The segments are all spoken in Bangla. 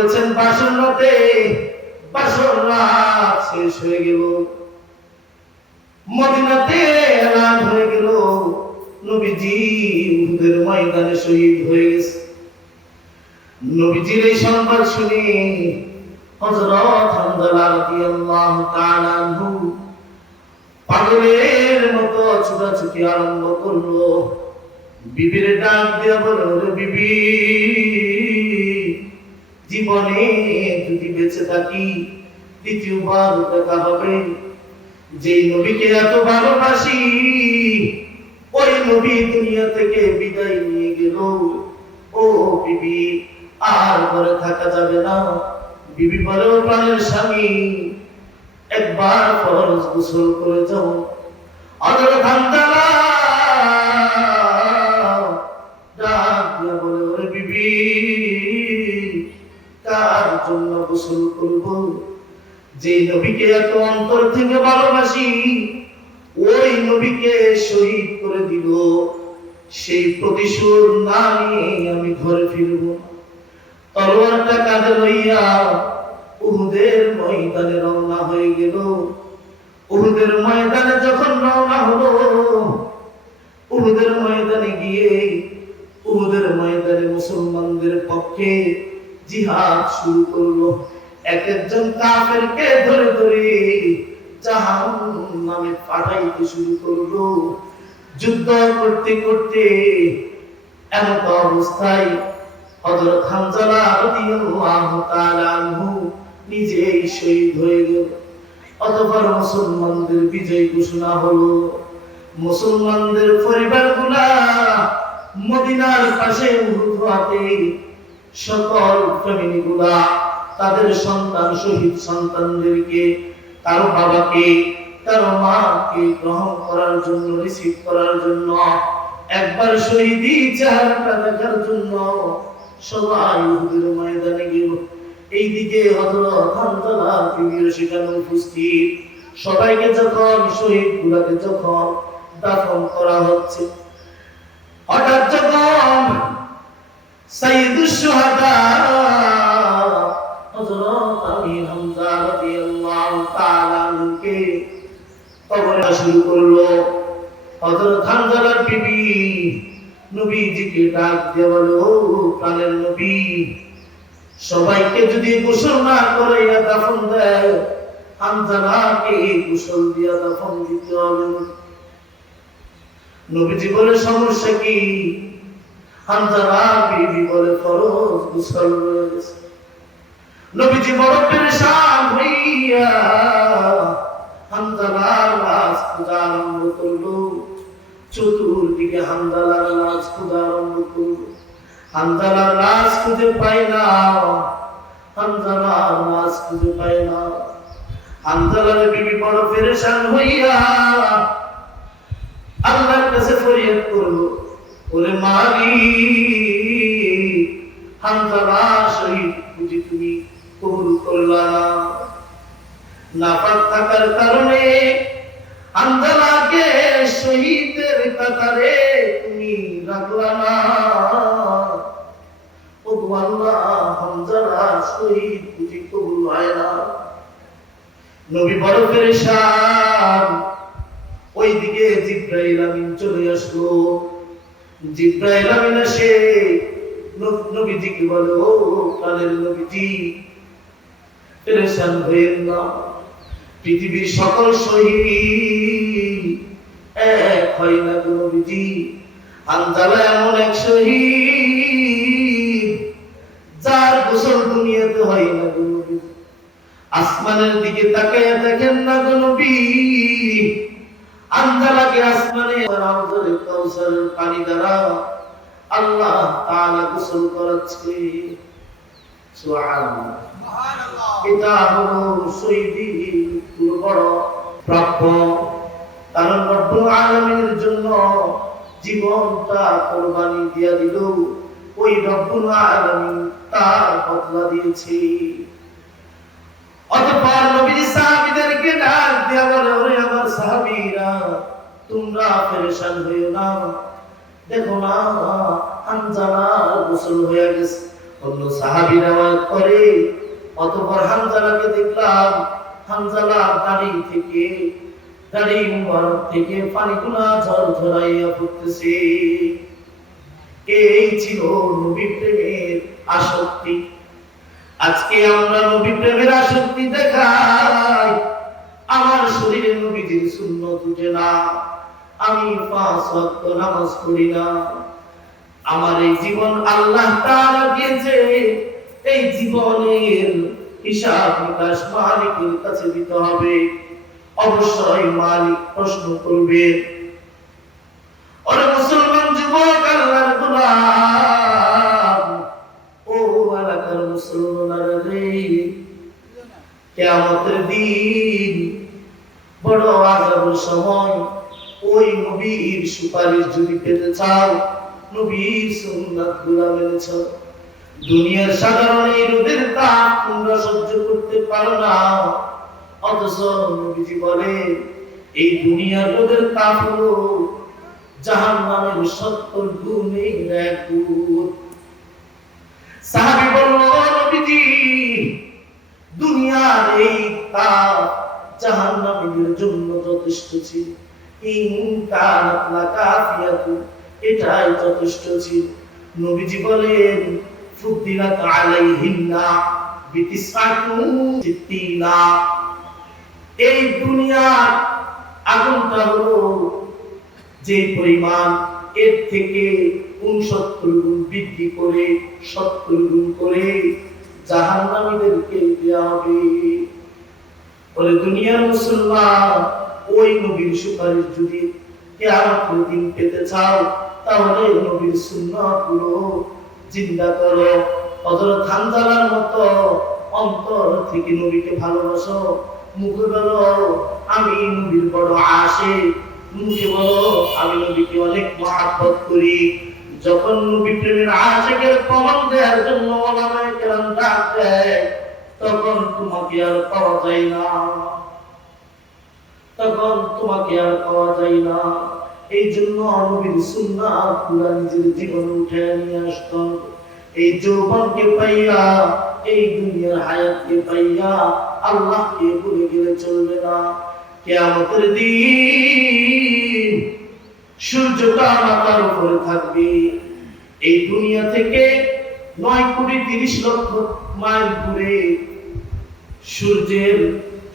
বলেছেন বাসর রাতে বাসর রাত শেষ হয়ে গেল, মদিনাতে এলান হয়ে গেল নবীজি উহুদের ময়দানে শহীদ হয়ে গেছে। নবীজির এই সংবাদ শুনে হযরত হামজালা রাদিয়াল্লাহু তাআলা আনহু পাগলের মতো ছোটাছুটি আরম্ভ করলো। বিবির ডাক দিয়া বলে, ওরে বিবি, জীবনে যদি বেঁচে থাকি দ্বিতীয়বার দেখা হবে। যে নবীকে এত ভালোবাসি ওই নবী দুনিয়া থেকে বিদায় নিয়ে গেল। ও বিবি, আর ঘরে থাকা যাবে না। বিবি বলে, ও প্রাণের স্বামী, একবার ফরজ গোসল করে যাও। হযরত হামজালা ডাক দিয়া বলে, ওরে বিবি, কার জন্য গোসল করব? যে নবীকে এত অন্তর থেকে ভালোবাসি ওই নবীকে শহীদ করে দিল, সেই প্রতিশোধ না নিয়ে আমি ঘরে ফিরব। তলোয়ারটা কাঁধে লইয়া উহুদের ময়দানে রওনা হয়ে গেল। উহুদের ময়দানে যখন রওনা হলো, উহুদের ময়দানে গিয়ে উহুদের ময়দানে মুসলমানদের পক্ষে জিহাদ শুরু করলো। এক একজন কাফেরকে ধরে ধরে জাহান্নামে পাঠাইতে শুরু করলো। যুদ্ধ করতে করতে এমন অবস্থায় হযরত হামজালা রাদিয়াল্লাহু তাআলা আনহু নিজেই শহীদ হয়ে গেল। অতঃপর মুসলমানদের বিজয় ঘোষণা হলো। মুসলমানদের পরিবারগুলা মদিনার পাশে উহুদ হতে সকল ফ্যামিলিগুলা তাদের সন্তান শহীদ সন্তানদেরকে, কারো বাবাকে কারো মাকে গ্রহণ করার জন্য, রিসিভ করার জন্য, একবার শহীদি চেহারাটা দেখার জন্য সবাই উহুদের ময়দানে গেল। এইদিকে হযরত হামজালা বিবিও সেখানে উপস্থিত। সবাইকে যখন শহীদ গুলাকে যখন দাফন করা হচ্ছে, হঠাৎ যখন সাইয়্যিদুশ শুহাদা হযরত আমির হামজা রাদিয়াল্লাহু তাআলা আনহুকে কবরে শুরু করলো, হযরত হামজালার বিবি নবীজিকে ডাক দিয়ে বলে, ও প্রাণের নবী, সবাইকে যদি গোসল না করে দাফন দেয়, হামজালাকে গোসল দিয়া দাফন দিতে হবে। নবীজি বলে, সমস্যা কি? হামজালা বিবি বলে, ফরজ গোসল রয়েছে। নবীজি বড় পেরেশান হইয়া হামজালার লাশ খোঁজা আরম্ভ করলো। চতুর্দিকে হামজালার লাশ খোঁজা আরম্ভ করলো। হামজালার লাশ খুঁজে পায় না, হামজালার লাশ খুঁজে পায় না। হামজালার বিবি বড় পেরেশান হইয়া আল্লাহর কাছে ফরিয়াদ করলো, ওরে মালিক, হামজালা শহীদ খুঁজে তুমি কবুল করলা না। নাপাক থাকার কারণে হামজালাকে শহীদের কাতারে তুমি রাখলা না। ও আল্লাহ, হামজালা শহীদ খুঁজে কবুল হয় না। নবী বড় পেরেশান। ওইদিকে জিবরাইল আমিন চলে আসলো। জিবরাইল আমিন এসে নবীজিকে বলে, ও প্রাণের নবীজি, পেরেশান হইেন না। পৃথিবীর সকল শহীদ এক হয় না গো নবীজি। হামজালা এমন এক শহীদ যার গোসল দুনিয়াতে হয় না গো নবী। আসমানের দিকে তাকায়া দেখেন না গো নবী, হামজালাকে আসমানে হাউজে কাউসারের পানি দ্বারা আল্লাহ তাআলা গোসল করাচ্ছে। সুবহানাল্লাহ, এটা হলো শহীদের মৃত্যুর বড় প্রাপ্য। কারণ রব্বুল আলামিনের জন্য জীবনটা কুরবানি দিয়ে দিল, ওই রব্বুল আলামিন তার বদলা দিয়েছে। অতঃপর নবী সাহাবীদেরকে ডাক দিয়া বলে, ওরে আমার সাহাবীরা, তোমরা পেরেশান হইও না। দেখো না, হামজালা গোসল হয়ে গেছে। অন্য সাহাবী রিওয়ায়াত করে, অতঃপর হানজালাকে দেখলাম হানজালা দাড়ি মুবারক থেকে পানিগুলা ঝরঝরাইয়া পড়তেছে। এই ছিল নবী প্রেমের আসক্তি। আজকে আমরা নবী প্রেমের আসক্তি দেখাই, আমার শরীরে নবীজির সুন্নাত উঠে না, আমি 5 ওয়াক্ত নামাজ পড়ি না। আমার এই জীবন আল্লাহ তাআলা দিয়েছে, এই জীবনের হিসাব নিকাশ মালিকের কাছে দিতে হবে। অবশ্যই মালিক প্রশ্ন করবে। ওরে মুসলমান যুবক, আল্লাহর গোলাম, ও এলাকার মুসলমানরা রে, কিয়ামতের দিন বড় আযাবের সময়, ওই নবীর সুপারিশ যদি পেতে চাও, নবীর সুন্নাতগুলো মেনে চলো। দুনিয়ার সাধারণ এই রোদের তাপ তোমরা সহ্য করতে পারো না, অথচ নবীজি বলে এই দুনিয়ার রোদের তাপ হলো জাহান্নামের 70 গুণের 1 গুণ। সাহাবী বলল, নবীজি দুনিয়ার এই তাপ জাহান্নামীদের জন্য যথেষ্ট ছিল, ইন কানাত লাকাফিয়াতু, এটাই যথেষ্ট ছিল। নবীজি বলেন, ফুদ্দিলাত আলাইহিন্না বিতিসআতিনা, এই দুনিয়ার আগুনটা হলো যে পরিমাণ, এর থেকে 69 গুণ বৃদ্ধি করে 70 গুণ করে জাহান্নামীদেরকে দেয়া হবে। বলে দুনিয়ার মুসলমান, ওই নবীর সুপারিশ যদি কিয়ামতের দিন পেতে চাও, তাহলে নবীর সুন্নাতগুলো জিন্দা করো। হযরত হানজালার মতো অন্তর থেকে নবীকে ভালোবাসো। মুখে বলো আমি নবীর বড় আশিক, মুখে বলো আমি নবীকে অনেক মহব্বত করি। যখন নবী প্রেমের আশিকের প্রমাণ দেওয়ার জন্য ওলামায়ে কেরাম ডাক দেয়, তখন তোমাকে আর পাওয়া যায় না, তখন তোমাকে আর পাওয়া যায় না। এই জন্য নবীর সুন্নাতগুলো নিজের জীবনে উঠে নিয়ে আসতো। এই যৌবনকে পাইয়া, এই দুনিয়ার হায়াতকে পাইয়া আল্লাহকে ভুলে গেলে চলবে না। কিয়ামতের দিন সূর্যটা মাথার উপরে থাকবে। এই দুনিয়া থেকে 9,30,00,000 মাইল দূরে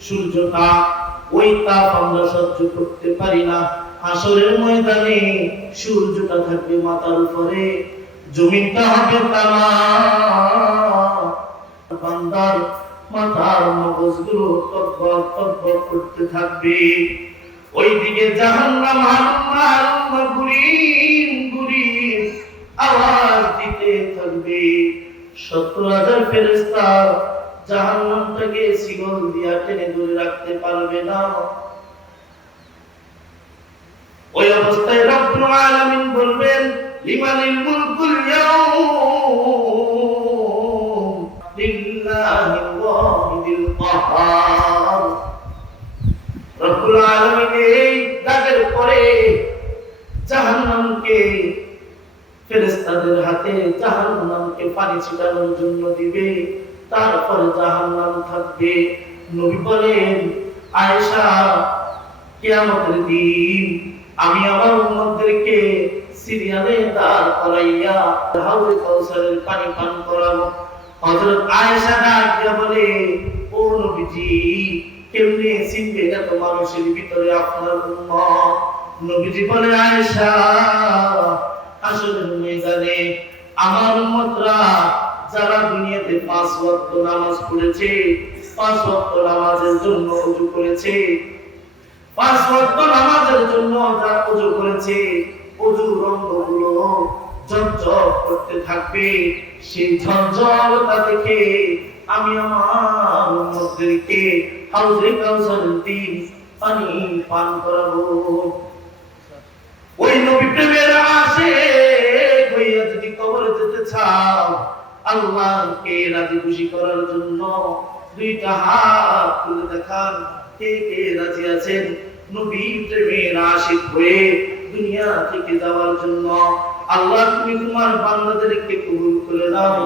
সূর্যটা, ওই তাপ আমরা সহ্য করতে পারি না। হাসরের ময়দানে সূর্যটা থাকবে মাথার উপরে, জমিনটা হবে তামা, বান্দার মাথার মগজগুলো তকবক তকবক করতে থাকবে। ওইদিকে জাহান্নাম হালুম গুরিন গুরিন আওয়াজ দিতে থাকবে। 70,000 ফেরেশতা জাহান্নামটাকে শিকল দিয়া টেনে ধরে রাখতে পারবে না। ওই অবস্থায় রব্বুল আলামিন বলবেন, লিমানিল মুলকুল ইয়াউম লিল্লাহিল ওয়াহিদিল কাহ্হার। রব্বুল আলামিন এই ডাকের পরে জাহান্নামকে ফেরেশতাদের হাতে জাহান্নামকে পানি ছিটানোর জন্য দিবে। তারপরে জাহান্নাম থাকবে। নবী বলেন, আয়েশা, কিয়ামতের দিন আমি আমার উম্মতদেরকে সিরিয়ালে দাঁড় করাইয়া হাউজে কাউসারের পানি পান করাবো। হযরত আয়েশা ডাক দিয়া বলে, ও নবীজি, কেমনে চিনবে এত মানুষের ভিতরে আপনার উম্মত? নবীজি বলে, আয়েশা, হাসরের ময়দানে আমার উম্মতরা যারা দুনিয়াতে 5 ওয়াক্ত নামাজ পড়েছে, 5 ওয়াক্ত নামাজের জন্য ওযু করেছে, 5 ওয়াক্ত নামাজের জন্য যারা ওযু করেছে, ওযুর অঙ্গগুলো ঝরঝর করতে থাকবে। সেই ঝরঝরতা দেখে আমি আমার উম্মতদেরকে হাউজে কাউসারের দিন পানি পান করাবো। ওই নবী প্রেমের আশিক হইয়া যদি কবরে যেতে চাও, আল্লাহকে রাজি খুশি করার জন্য 2টা হাত তুলে দেখান, কে কে রাজি আছেন নবী প্রেমের আশিক হয়ে দুনিয়া থেকে যাওয়ার জন্য। আল্লাহ তুমি তোমার বান্দাদেরকে কবুল করে নাও।